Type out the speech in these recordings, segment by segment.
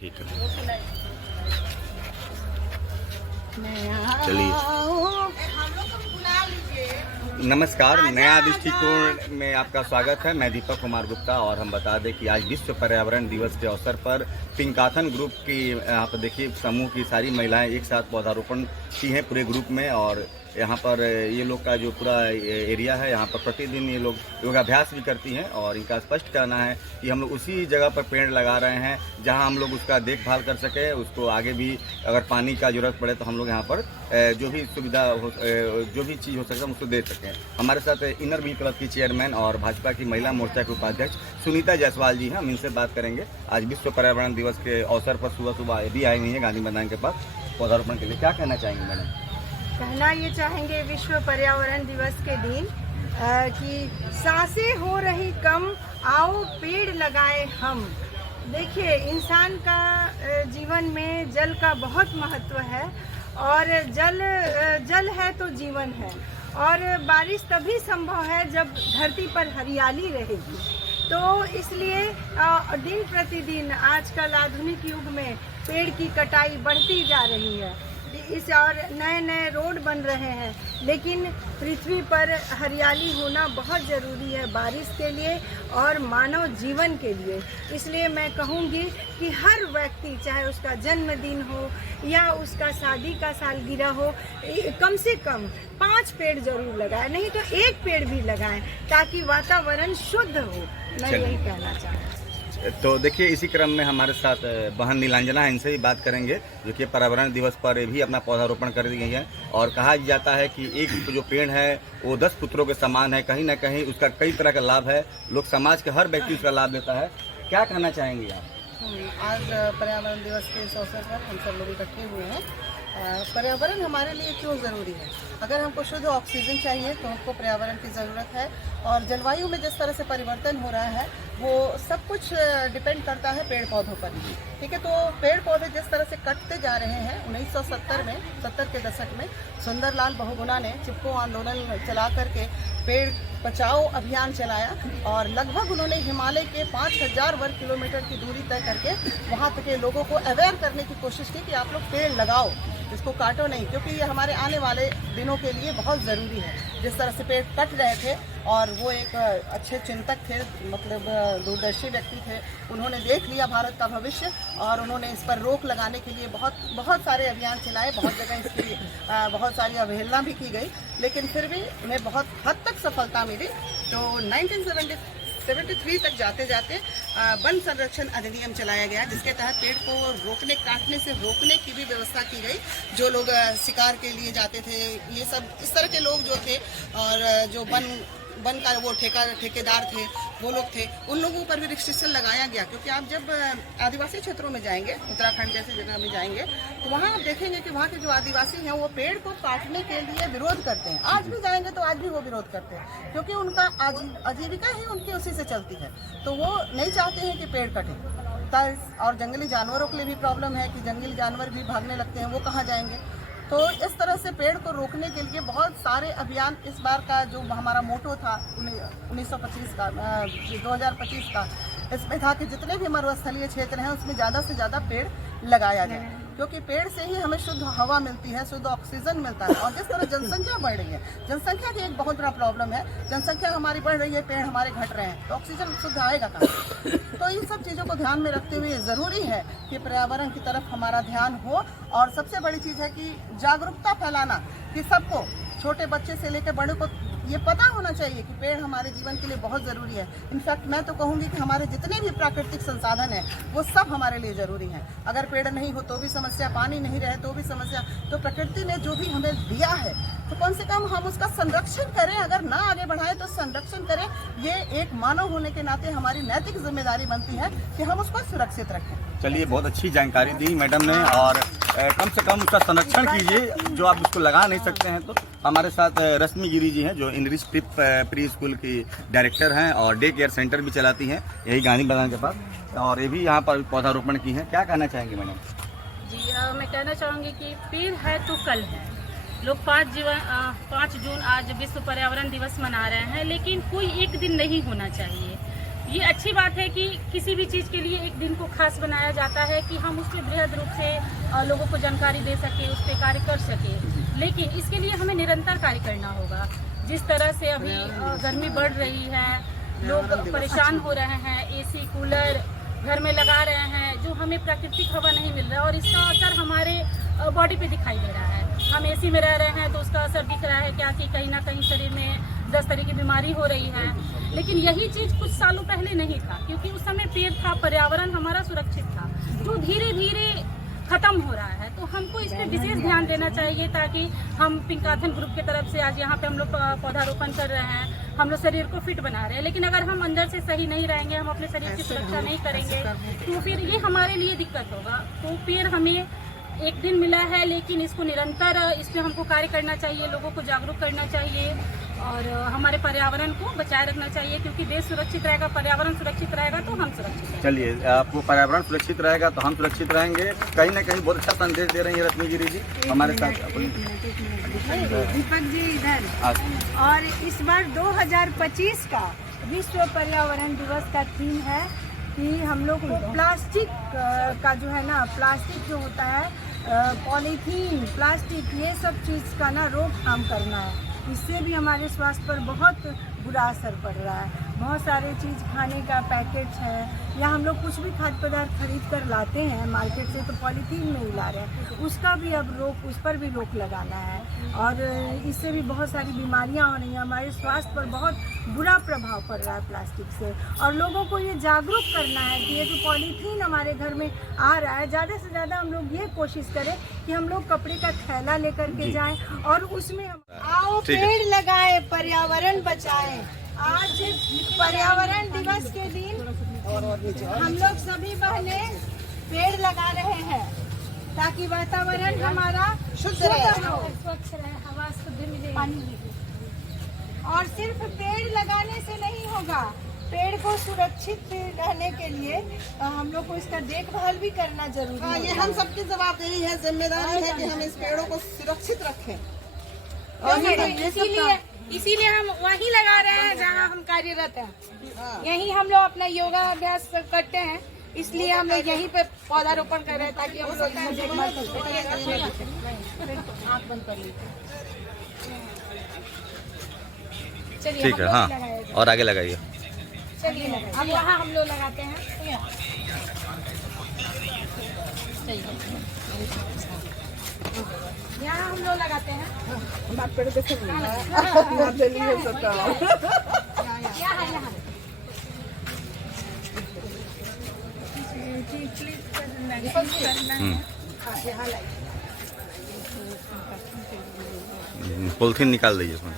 ठीक है, चलिए। नमस्कार, नया दृष्टिकोण में आपका स्वागत है। मैं दीपक कुमार गुप्ता और हम बता दें कि आज विश्व पर्यावरण दिवस के अवसर पर पिंकाथन ग्रुप की आप देखिए समूह की सारी महिलाएं एक साथ पौधारोपण की हैं पूरे ग्रुप में। और यहाँ पर ये लोग का जो पूरा एरिया है, यहाँ पर प्रतिदिन ये लोग योगाभ्यास भी करती हैं। और इनका स्पष्ट कहना है कि हम लोग उसी जगह पर पेड़ लगा रहे हैं जहाँ हम लोग उसका देखभाल कर सकें, उसको आगे भी अगर पानी का जरूरत पड़े तो हम लोग यहाँ पर जो भी सुविधा हो, जो भी चीज़ हो सके हम उसको दे सकें। हमारे साथ इनर व्हील क्लब की चेयरमैन और भाजपा की महिला मोर्चा के उपाध्यक्ष सुनीता जायसवाल जी हैं, हम इनसे बात करेंगे। आज विश्व पर्यावरण दिवस के अवसर पर सुबह सुबह भी आई हुई है गांधी मैदान के पास पौधारोपण के लिए। क्या कहना चाहेंगे मैडम? कहना ये चाहेंगे विश्व पर्यावरण दिवस के दिन कि सांसें हो रही कम, आओ पेड़ लगाएं हम। देखिए, इंसान का जीवन में जल का बहुत महत्व है और जल है तो जीवन है। और बारिश तभी संभव है जब धरती पर हरियाली रहेगी। तो इसलिए दिन प्रतिदिन आजकल आधुनिक युग में पेड़ की कटाई बढ़ती जा रही है। इस और नए नए रोड बन रहे हैं, लेकिन पृथ्वी पर हरियाली होना बहुत ज़रूरी है बारिश के लिए और मानव जीवन के लिए। इसलिए मैं कहूँगी कि हर व्यक्ति, चाहे उसका जन्मदिन हो या उसका शादी का सालगिरह हो, कम से कम 5 पेड़ जरूर लगाएं, नहीं तो 1 पेड़ भी लगाएं ताकि वातावरण शुद्ध हो। मैं यही कहना चाहूँगी। तो देखिए, इसी क्रम में हमारे साथ बहन नीलांजना है, इनसे भी बात करेंगे जो कि पर्यावरण दिवस पर भी अपना पौधारोपण कर दी गई है। और कहा जाता है कि एक जो पेड़ है वो 10 पुत्रों के समान है। कहीं ना कहीं उसका कई तरह का लाभ है, लोग समाज के हर व्यक्ति उसका लाभ लेता है। क्या कहना चाहेंगे आप? आज पर्यावरण दिवस के इस अवसर पर हम सब लोग इकट्ठे हुए हैं। पर्यावरण हमारे लिए क्यों ज़रूरी है? अगर हमको शुद्ध ऑक्सीजन चाहिए तो हमको पर्यावरण की ज़रूरत है। और जलवायु में जिस तरह से परिवर्तन हो रहा है वो सब कुछ डिपेंड करता है पेड़ पौधों पर ही। ठीक है, तो पेड़ पौधे जिस तरह से कटते जा रहे हैं, 1970 में 70 के दशक में सुंदरलाल बहुगुणा ने चिपको आंदोलन चला करके पेड़ बचाओ अभियान चलाया और लगभग उन्होंने हिमालय के 5000 वर्ग किलोमीटर की दूरी तय करके वहाँ तक के लोगों को अवेयर करने की कोशिश की कि आप लोग पेड़ लगाओ, इसको काटो नहीं, क्योंकि ये हमारे आने वाले दिनों के लिए बहुत ज़रूरी है। जिस तरह से पेड़ कट रहे थे, और वो एक अच्छे चिंतक थे, मतलब दूरदर्शी व्यक्ति थे, उन्होंने देख लिया भारत का भविष्य और उन्होंने इस पर रोक लगाने के लिए बहुत सारे अभियान चलाए। बहुत जगह इसकी बहुत सारी अवहेलना भी की गई, लेकिन फिर भी उन्हें बहुत हद तक सफलता मिली। तो 1973 तक जाते जाते वन संरक्षण अधिनियम चलाया गया, जिसके तहत पेड़ को काटने से रोकने की भी व्यवस्था की गई। जो लोग शिकार के लिए जाते थे, ये सब इस तरह के लोग जो थे, और जो वन का वो ठेकेदार थे, वो लोग थे, उन लोगों पर भी रिस्ट्रिक्शन लगाया गया। क्योंकि आप जब आदिवासी क्षेत्रों में जाएंगे, उत्तराखंड जैसी जगह में जाएंगे, तो वहाँ आप देखेंगे कि वहाँ के जो आदिवासी हैं वो पेड़ को काटने के लिए विरोध करते हैं। आज भी जाएंगे तो आज भी वो विरोध करते हैं, क्योंकि उनका आजीविका ही उनकी उसी से चलती है। तो वो नहीं चाहते हैं कि पेड़ कटे। और जंगली जानवरों के लिए भी प्रॉब्लम है कि जंगली जानवर भी भागने लगते हैं, वो कहाँ जाएंगे। तो इस तरह से पेड़ को रोकने के लिए बहुत सारे अभियान, इस बार का जो हमारा मोटो था 1925 का 2025 का, इसमें था कि जितने भी मरुस्थलीय क्षेत्र हैं उसमें ज़्यादा से ज़्यादा पेड़ लगाया जाए, क्योंकि पेड़ से ही हमें शुद्ध हवा मिलती है, शुद्ध ऑक्सीजन मिलता है। और जिस तरह जनसंख्या बढ़ रही है, जनसंख्या की एक बहुत बड़ा प्रॉब्लम है, जनसंख्या हमारी बढ़ रही है, पेड़ हमारे घट रहे हैं, तो ऑक्सीजन शुद्ध आएगा कहाँ? तो इन सब चीज़ों को ध्यान में रखते हुए ज़रूरी है कि पर्यावरण की तरफ हमारा ध्यान हो। और सबसे बड़ी चीज़ है कि जागरूकता फैलाना, कि सबको, छोटे बच्चे से लेकर बड़े को ये पता होना चाहिए कि पेड़ हमारे जीवन के लिए बहुत ज़रूरी है। इनफैक्ट मैं तो कहूँगी कि हमारे जितने भी प्राकृतिक संसाधन हैं वो सब हमारे लिए ज़रूरी हैं। अगर पेड़ नहीं हो तो भी समस्या, पानी नहीं रहे तो भी समस्या। तो प्रकृति ने जो भी हमें दिया है तो कम से कम हम उसका संरक्षण करें, अगर ना आगे बढ़ाएं तो संरक्षण करें। ये एक मानव होने के नाते हमारी नैतिक जिम्मेदारी बनती है कि हम उसको सुरक्षित रखें। चलिए, बहुत अच्छी जानकारी दी मैडम ने। और कम से कम उसका संरक्षण कीजिए, जो आप उसको लगा नहीं सकते हैं। तो हमारे साथ रश्मि गिरी जी हैं, जो इंग्लिश प्री स्कूल की डायरेक्टर हैं और डे केयर सेंटर भी चलाती हैं यही गांधी मैदान के पास, और ये भी यहाँ पर पौधारोपण की हैं। क्या कहना चाहेंगे मैडम? जी, मैं कहना चाहूँगी कि पेड़ है तो कल है। लोग 5 जून आज विश्व पर्यावरण दिवस मना रहे हैं, लेकिन कोई एक दिन नहीं होना चाहिए। ये अच्छी बात है कि किसी भी चीज़ के लिए एक दिन को खास बनाया जाता है कि हम उस पर बृहद रूप से लोगों को जानकारी दे सके, उस पर कार्य कर सके। लेकिन इसके लिए हमें निरंतर कार्य करना होगा। जिस तरह से अभी गर्मी बढ़ रही है, लोग परेशान हो रहे हैं, एसी कूलर घर में लगा रहे हैं, जो हमें प्राकृतिक हवा नहीं मिल रहा है और इसका असर हमारे बॉडी पे दिखाई दे रहा है। हम एसी में रह रहे हैं तो उसका असर दिख रहा है क्या कि कहीं ना कहीं शरीर में 10 तरह की बीमारी हो रही है। लेकिन यही चीज़ कुछ सालों पहले नहीं था, क्योंकि उस समय पेड़ था, पर्यावरण हमारा सुरक्षित था, जो धीरे धीरे खत्म हो रहा है। तो हमको इस पर विशेष ध्यान देना चाहिए ताकि हम पिंकाथन ग्रुप की तरफ से आज यहाँ पे हम लोग पौधारोपण कर रहे हैं, हम लोग शरीर को फिट बना रहे हैं। लेकिन अगर हम अंदर से सही नहीं रहेंगे, हम अपने शरीर की सुरक्षा नहीं करेंगे तो फिर ये हमारे लिए दिक्कत होगा। तो पेड़ हमें एक दिन मिला है, लेकिन इसको निरंतर इस पर हमको कार्य करना चाहिए, लोगों को जागरूक करना चाहिए और हमारे पर्यावरण को बचाए रखना चाहिए, क्योंकि देश सुरक्षित रहेगा, पर्यावरण सुरक्षित रहेगा तो हम सुरक्षित रहेंगे। चलिए, आपको पर्यावरण सुरक्षित रहेगा तो हम सुरक्षित रहेंगे। कहीं ना कहीं बहुत अच्छा संदेश दे रही है रश्मिगिरी जी हमारे साथ। दीपक जी इधर। और इस बार 2025 का विश्व पर्यावरण दिवस का थीम है कि हम लोग को प्लास्टिक का जो है ना, प्लास्टिक जो होता है, पॉलीथीन, प्लास्टिक, ये सब चीज़ का ना रोकथाम करना है। इससे भी हमारे स्वास्थ्य पर बहुत बुरा असर पड़ रहा है। बहुत सारे चीज़ खाने का पैकेट है या हम लोग कुछ भी खाद्य पदार्थ खरीद कर लाते हैं मार्केट से तो पॉलीथीन में ही ला रहे हैं, उसका भी अब उस पर भी रोक लगाना है। और इससे भी बहुत सारी बीमारियां हो रही हैं, हमारे स्वास्थ्य पर बहुत बुरा प्रभाव पड़ रहा है प्लास्टिक से। और लोगों को ये जागरूक करना है कि ये जो पॉलीथीन हमारे घर में आ रहा है, ज़्यादा से ज़्यादा हम लोग ये कोशिश करें कि हम लोग कपड़े का थैला लेकर के जाएं और उसमें आओ पेड़ लगाएं, पर्यावरण बचाएं। आज पर्यावरण दिवस के दिन हम लोग सभी बहनें पेड़ लगा रहे हैं ताकि वातावरण हमारा शुद्ध रहे, स्वच्छ रहे, हवा शुद्ध मिले, पानी। और सिर्फ पेड़ लगाने से नहीं होगा, पेड़ को सुरक्षित रहने के लिए हम लोग को इसका देखभाल भी करना जरूरी है। ये हम सबकी जवाबदेही है, जिम्मेदारी है कि हम इस पेड़ों को सुरक्षित रखें। और इसीलिए हम वहीं लगा रहे हैं जहाँ हम कार्यरत हैं। यहीं हम लोग अपना योगा अभ्यास करते हैं, इसलिए हम लोग यहीं पे पौधारोपण कर रहे हैं ताकि हम लोग इसका देखभाल कर सकें। आँख बंद कर लीजिए। चलिए, ठीक है, हाँ, और आगे लगाइए। चलिए अब वहाँ हम लोग लगाते हैं। यहाँ हम लोग लगाते हैं। पॉलिथीन निकाल दीजिए उसमें।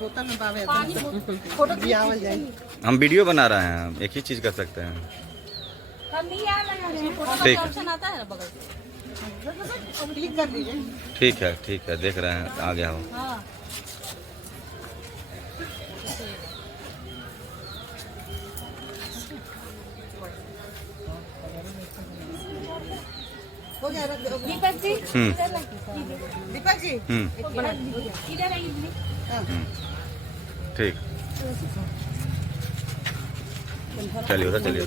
बोतल में बावे हम वीडियो बना रहे हैं, एक ही चीज़ कर सकते हैं। ठीक है, ठीक है, ठीक है, देख रहे हैं, आ गया हो। दीपक जी, दीपक जी इधर आइए। ठीक, चलिए उधर चलिए।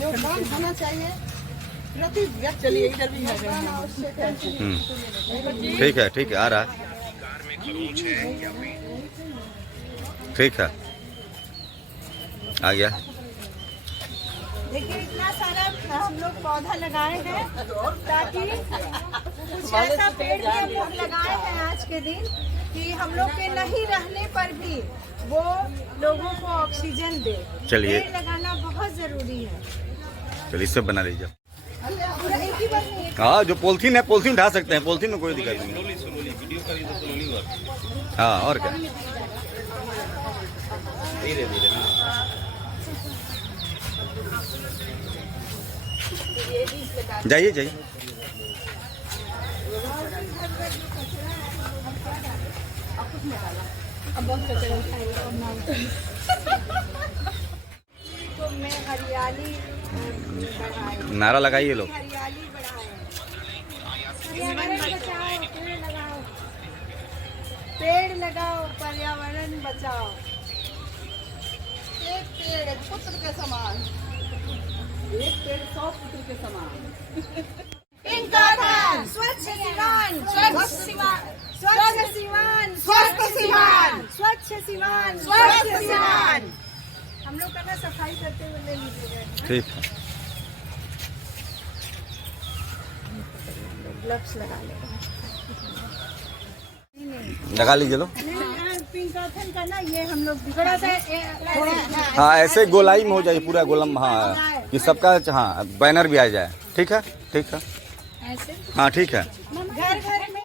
जो काम होना चाहिए प्रति व्यक्ति, चलिए इधर भी है। ठीक है, ठीक है, आ रहा है। ठीक है, आ गया। देखिए इतना सारा हम लोग पौधा लगाए हैं ताकि कुछ ऐसा पेड़ भी हम लोग लगाए हैं आज के दिन कि हम लोग के नहीं रहने पर भी वो लोगों को ऑक्सीजन दे। चलिए, पेड़ लगाना बहुत जरूरी है। चलिए सब बना लीजिए। पूरा एक ही बार नहीं, हाँ, जो पॉलिथीन है पॉलिथीन उठा सकते हैं, पॉलिथीन में कोई दिक्कत नहीं। हाँ, और क्या, धीरे धीरे। जाइए जाइए। तो मैं हरियाली नारा लगाइए लोग। हरियाली बढ़ाएं। पेड़ लगाओ, पर्यावरण बचाओ। एक पेड़ पुत्र के समान, एक पेड़ 100 पुत्र के समान। पिंकाथन स्वच्छ सिवान, स्वच्छ सिवान, स्वच्छ सिवान, स्वस्थ सिवान, स्वच्छ सिवान, स्वस्थ सिवान। हम लोग का ना सफाई करते हुए ले लीजिएगा। ठीक है। ग्लव्स लगा लेगा। लगा लीजिए लो। पिंकाथन का ना ये हम लोग थोड़ा सा हाँ, ऐसे गोलाई में हो जाए पूरा गोलम। हाँ, ये सबका हाँ बैनर भी आ जाए। ठीक है, ठीक है। ऐसे हाँ, ठीक है। घर घर